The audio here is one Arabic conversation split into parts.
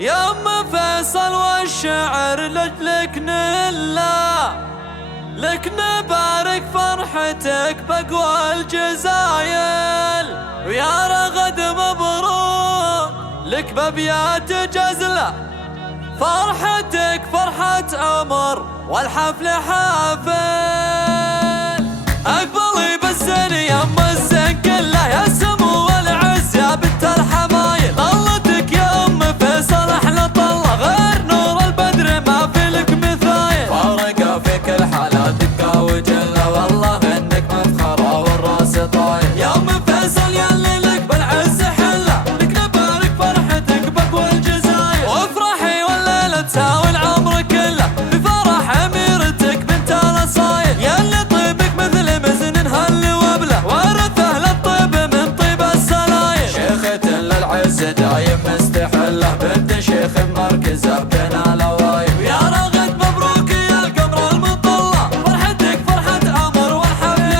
يا ام فيصل والشعر لجلك نلا، لك نبارك فرحتك بقوى الجزايل، ويا رغد مبروك لك بابيات جزلة، فرحتك فرحة عمر والحفل حافل. اقبلي بالزين يا ام الزين كله، يا سمو والعز يا بنت الحمايل، طلتك يا ام فيصل احلى طله، غير نور البدر ما في لك مثايل، فارقه في كل حالات دقه وجله، والله انك مفخره والراس طايل، يا ام فيصل يا اللي لك بالعز حله، لك نبارك فرحتك بقوى الجزاير، وافرحي والليله تساوي العمر كله، بفرح اميرتك بنت الاصايل، يا اللي طيبك مثل مزن هل وبله، ورثه للطيب من طيب السلايل، شيخة للعز دايم مستحله، بنت شيخ مركزه بين الاوايل، ويا رغد مبروك يا القمر المطله، فرحتك فرحه عمر والحفل،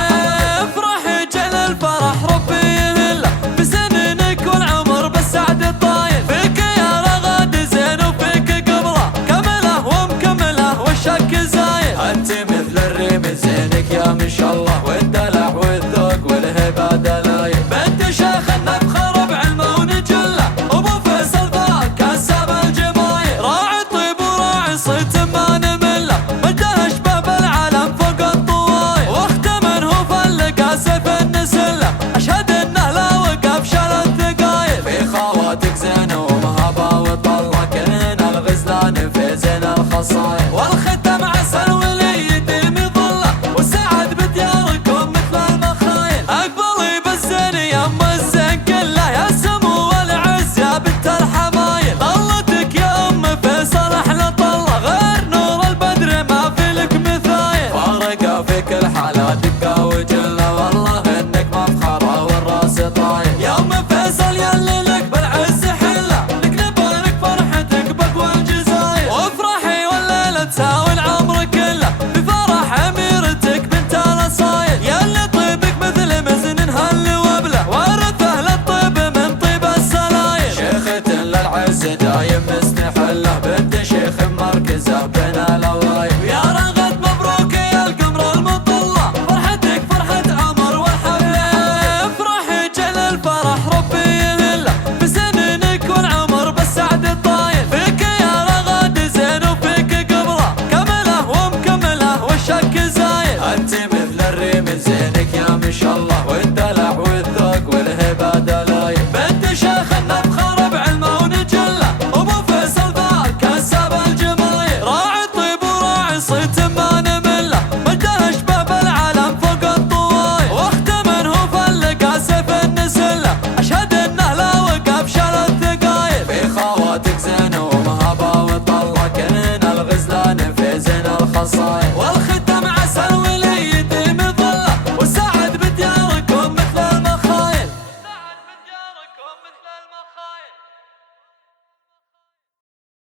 افرحي جعل الفرح ربي يهله، بسنينك والعمر بالسعد الطايل، فيك يا رغد زين وفيك قبله، كمله ومكمله والشك زايل، انت مثل الريم زينك يا ما شاء الله، والدلع والذوق والهبه دلايل، بنت شيخ نفخر بعلمه ونجله، ابو فيصل ذاك كسب الجمايل، راعي طيب وراعي صيت ما نمله، مجده اشبه بالعالم فوق الطوايل، واختمن هو فلقى سيف النسله، اشهد انه لا وقف شال الثقايل، في خواتك زين ومهابه وطله، كلنا الغزلان في زين الخصايل، والختم عسل ولي يديم ظله، والسعد بدياركم مثل المخايل، اقبلي بالزين يا ام الزين كله، يا سمو والعز يا بنت الحمايل، طلتك يا ام فيصل احلى طله، غير نور البدر ما في لك مثايل، فارقه في كل حالات دقه وجله، والله انك مفخره والراس طايل، يا ام فيصل يا اللي لك بالعز حله، لك نبارك فرحتك بقوى الجزاير، وافرحي والليله تساوي العمر كله، بفرح اميرتك بنت الاصايل، يا اللي طيبك مثل مزن هل وبله، ورثه للطيب من طيب السلايل، شيخة للعز دايم مستحله، بنت شيخ مركزه بين